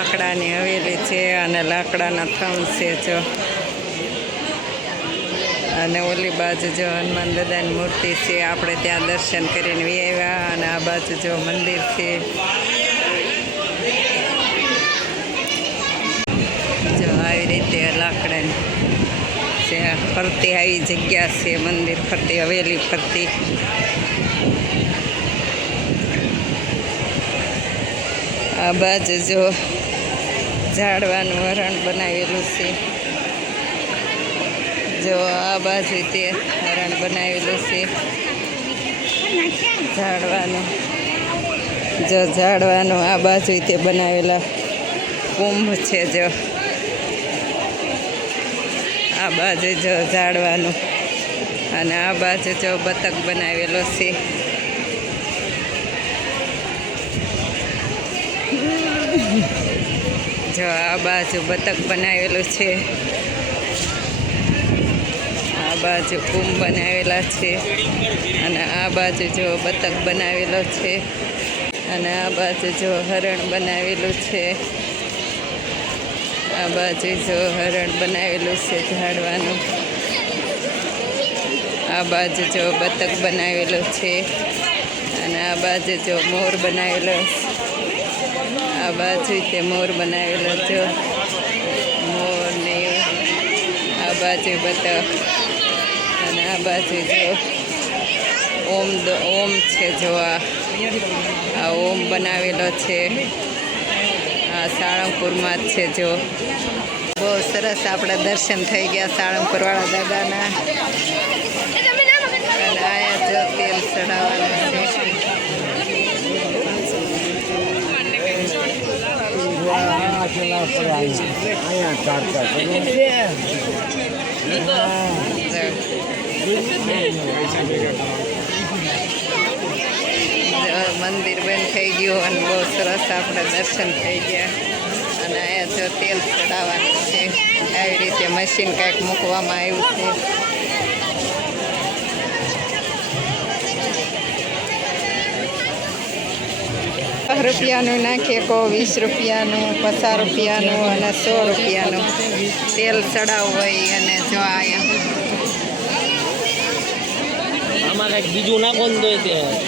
લાકડાની હવેલી છે અને લાકડાના થમ છે જો. અને ઓલી બાજુ જો હનુમાન દાદાની મૂર્તિ છે, આપણે ત્યાં દર્શન કરીને આવ્યા અને આ બાજુ જો મંદિર છે. જો આવી રીતે લાકડાની છે ફરતી આવી જગ્યા છે, મંદિર ફરતી, હવેલી ફરતી. આ બાજુ જો ઝાડવાનું હરણ બનાવેલું છે. જો આ બાજુ તે હરણ બનાવેલું છે. ઝાડવાનું. જો ઝાડવાનું આ બાજુ તે બનાવેલા કુંભ છે જો. આ બાજુ જો ઝાડવાનું. અને આ બાજુ જો બતક બનાવેલો છે. જો આ બાજુ બતક બનાવેલું છે. આ બાજુ કુંભ બનાવેલા છે અને આ બાજુ જો બતક બનાવેલો છે અને આ બાજુ જો હરણ બનાવેલું છે. આ બાજુ જો હરણ બનાવેલું છે ઝાડવાનું. આ બાજુ જો બતક બનાવેલો છે અને આ બાજુ જો મોર બનાવેલો આ બાજુ તે મોર બનાવેલો જો મોર ને આ બાજુ બતક અને આ બાજુ જો. ઓમ ઓમ છે જો આ ઓમ બનાવેલો છે. આ સાળંગપુરમાં જ છે જો. બહુ સરસ આપણે દર્શન થઈ ગયા સાળંગપુરવાળા દાદાના. અને આયા જો તેલ ચડાવવાના છે. અહીંયા કાઢતા મંદિર બંધ થઈ ગયું અને બહુ સરસ આપણે દર્શન થઈ ગયા. અને અહીંયા જો તેલ ચડાવવાનું છે. આવી રીતે મશીન કાંઈક મૂકવામાં આવ્યું છે. રૂપિયાનું નાખીએ કો વીસ રૂપિયાનું પચાસ રૂપિયાનું અને સો રૂપિયાનું. તેલ ચડાવવું હોય અને જો આયા બીજું નાખો ને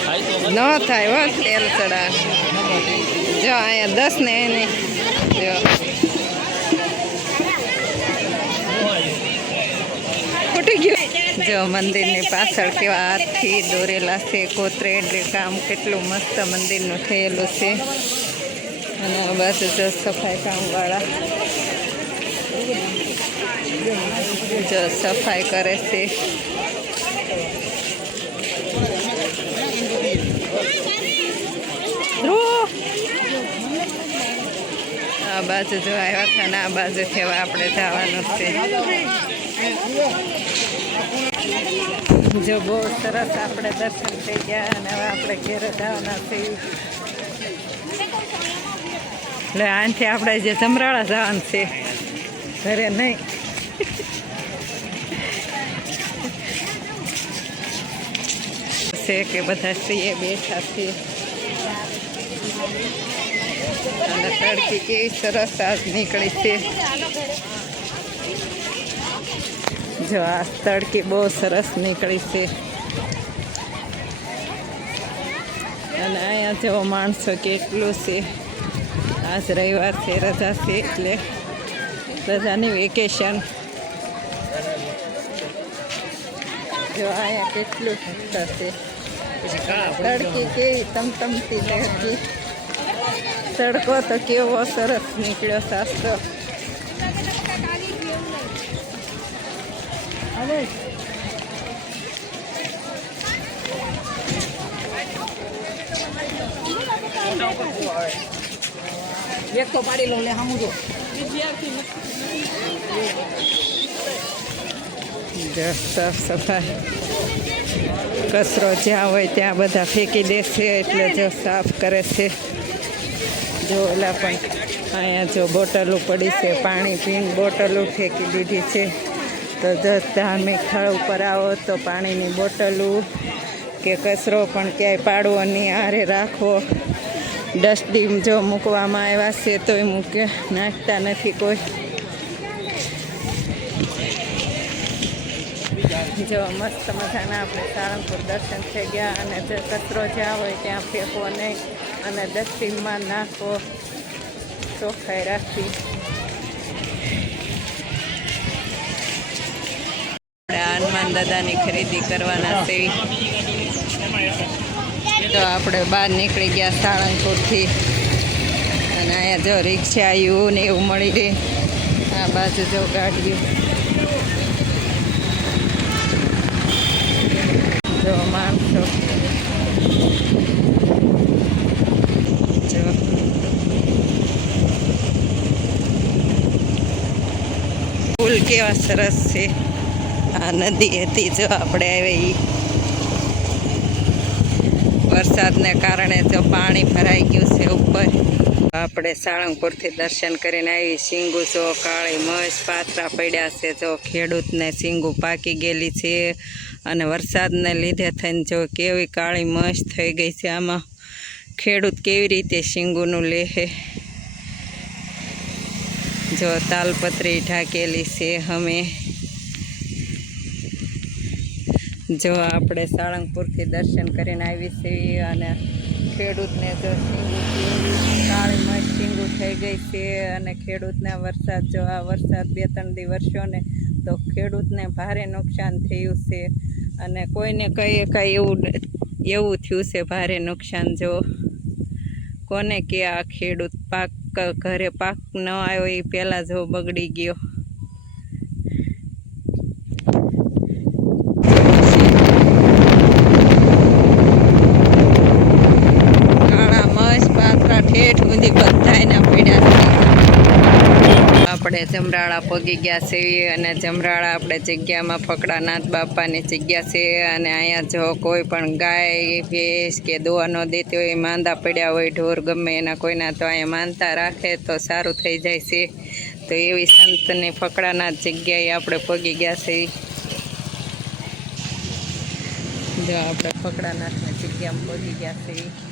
થાય તો ન થાય હો તેલ ચડા જો અહીંયા દસ ને એને જો. ફૂટી ગયું જો મંદિરની પાછળ કેવા હાથથી દોરેલા છે કોતરેડ કામ કેટલું મસ્ત મંદિરનું થયેલું છે. અને બાજુ જો સફાઈ કામવાળા. જો સફાઈ કરે છે. આ બાજુ જો આવ્યા હતા ને આ બાજુ હવે આપણે જવાનું છે. જો બહુ સરસ આપણે દર્શન થઈ ગયા અને હવે આપણે ઘેર જવાના છીએ. એટલે આનાથી આપણે જે જમરાળા જવાનું છે ઘરે નહીં. છે કે બધા છીએ બેઠા છીએ. અને તડકી કેવી સરસ આજ નીકળી છે. જો આ તડકી બહુ સરસ નીકળી છે. અને અહીંયા જેવો માણસો કેટલું છે. આજ રવિવાર છે, રજા છે એટલે રજાની વેકેશન. જો અહીંયા કેટલું થશે તડકી કેવી તમતમતી લડકી તડકો તો કેવો સરસ નીકળ્યો શાસ્ત્ર એક તો પાડી લઉં લે સામું જો જો સાફ સફાઈ કચરો જ્યાં હોય ત્યાં બધા ફેંકી દેશે એટલે જો સાફ કરે છે જો ઓલા પણ અહીંયા જો બોટલો પડી છે પાણી પીને બોટલો ફેંકી દીધી છે તો જો ધાર્મિક સ્થળ ઉપર આવો તો પાણીની બોટલો કે કચરો પણ ક્યાંય પાડવો નહીં, આરે રાખવો. ડસ્ટબિન જો મૂકવામાં આવ્યા છે તોય મૂકે, નાખતા નથી કોઈ. જો મસ્ત મજાના આપણે સાળંગપુર દર્શન થઈ ગયા અને જે કચરો જ્યાં હોય ત્યાં ફેંકવો નહીં અને ડસ્ટબિનમાં નાખવો. ચોખ્ખાઈ રાખવી. હનુમાન દાદાની ખરીદી કરવાના છે. તો આપણે બહાર નીકળી ગયા સાળંગપુરથી. અને અહીંયા જો રિક્ષા આવ્યું ને એવું મળી રહે. આ બાજુ જો ગાડીઓ. જો માણસો. ફૂલ કેવા સરસ છે. આ નદી હતી જો આપણે આવી. વરસાદને કારણે જો પાણી ભરાઈ ગયું છે ઉપર. આપણે સાળંગપુરથી દર્શન કરીને આવી સિંગુ જો કાળી મસ પાથરા પડ્યા છે જો ખેડૂતને સિંગુ પાકી ગયેલી છે અને વરસાદને લીધે થઈને જો કેવી કાળી મસ થઈ ગઈ છે આમાં. ખેડૂત કેવી રીતે સિંગુનું લેહે? જો તાલપત્રી ઢાકેલી છે અમે જો આપણે સાળંગપુરથી દર્શન કરીને આવી છીએ અને ખેડૂતને જો કાળી શીંગું થઈ ગઈ છે અને ખેડૂતના વરસાદ, જો આ વરસાદ બે ત્રણ દિવસોને તો ખેડૂતને ભારે નુકસાન થયું છે અને કોઈને કહીએ કાંઈ એવું એવું થયું છે ભારે નુકસાન, જો કોને કે આ ખેડૂત પાક, ઘરે પાક ન આવ્યો એ પહેલાં જો બગડી ગયો કાળા મસ પાત્રા સુધી બધાયના પડ્યા આપણે જમરાળા પગી ગયા છે અને જમરાળા આપણે જગ્યામાં ફકડાનાથ બાપાની જગ્યા છે અને અહીંયા જો કોઈ પણ ગાય, ભેંસ કે દોવા ન દેતી હોય, માંદા પડ્યા હોય, ઢોર ગમે એના કોઈના તો અહીંયા માનતા રાખે તો સારું થઈ જાય છે. તો એવી સંતની ફકડાનાથ જગ્યાએ આપણે પગી ગયા છે જો આપણે ફકડાનાથની જગ્યામાં પગી ગયા છે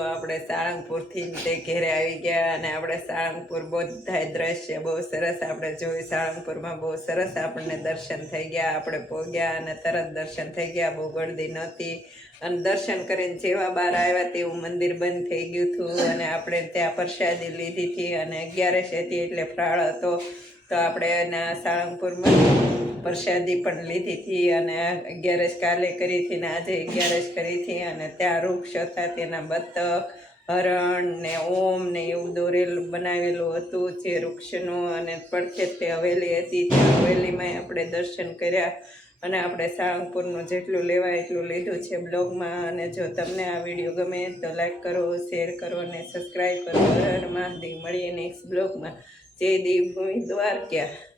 આપણે સાળંગપુરથી તે ઘેરે આવી ગયા અને આપણે સાળંગપુર બધા દ્રશ્ય બહુ સરસ આપણે જોયું. સાળંગપુરમાં બહુ સરસ આપણને દર્શન થઈ ગયા. આપણે પહોંચ્યા અને તરત દર્શન થઈ ગયા. બહુ ગળદી નહોતી. અને દર્શન કરીને જેવા બહાર આવ્યા તેવું મંદિર બંધ થઈ ગયું હતું. અને આપણે ત્યાં પ્રસાદી લીધી હતી. અને અગિયારસ હતી એટલે ફરાળ હતો. તો આપણે એના સાળંગપુરમાં પ્રસાદી પણ લીધી હતી અને અગિયારસ કાલે કરી હતી ને આજે અગિયારસ કરી હતી અને ત્યાં વૃક્ષ હતા, તેના બતક હરણ ને ઓમ ને એવું દોરેલું બનાવેલું હતું જે વૃક્ષનું અને પડખે તે હવેલી હતી, તે હવેલીમાં આપણે દર્શન કર્યા અને આપણે સાળંગપુરનું જેટલું લેવાય એટલું લીધું છે બ્લોગમાં. અને જો તમને આ વીડિયો ગમે તો લાઈક કરો, શેર કરો અને સબસ્ક્રાઈબ કરો. હર હર મહાદેવ. મળીએ નેક્સ્ટ બ્લોગમાં. જય દેવ ભૂમિ દ્વારકા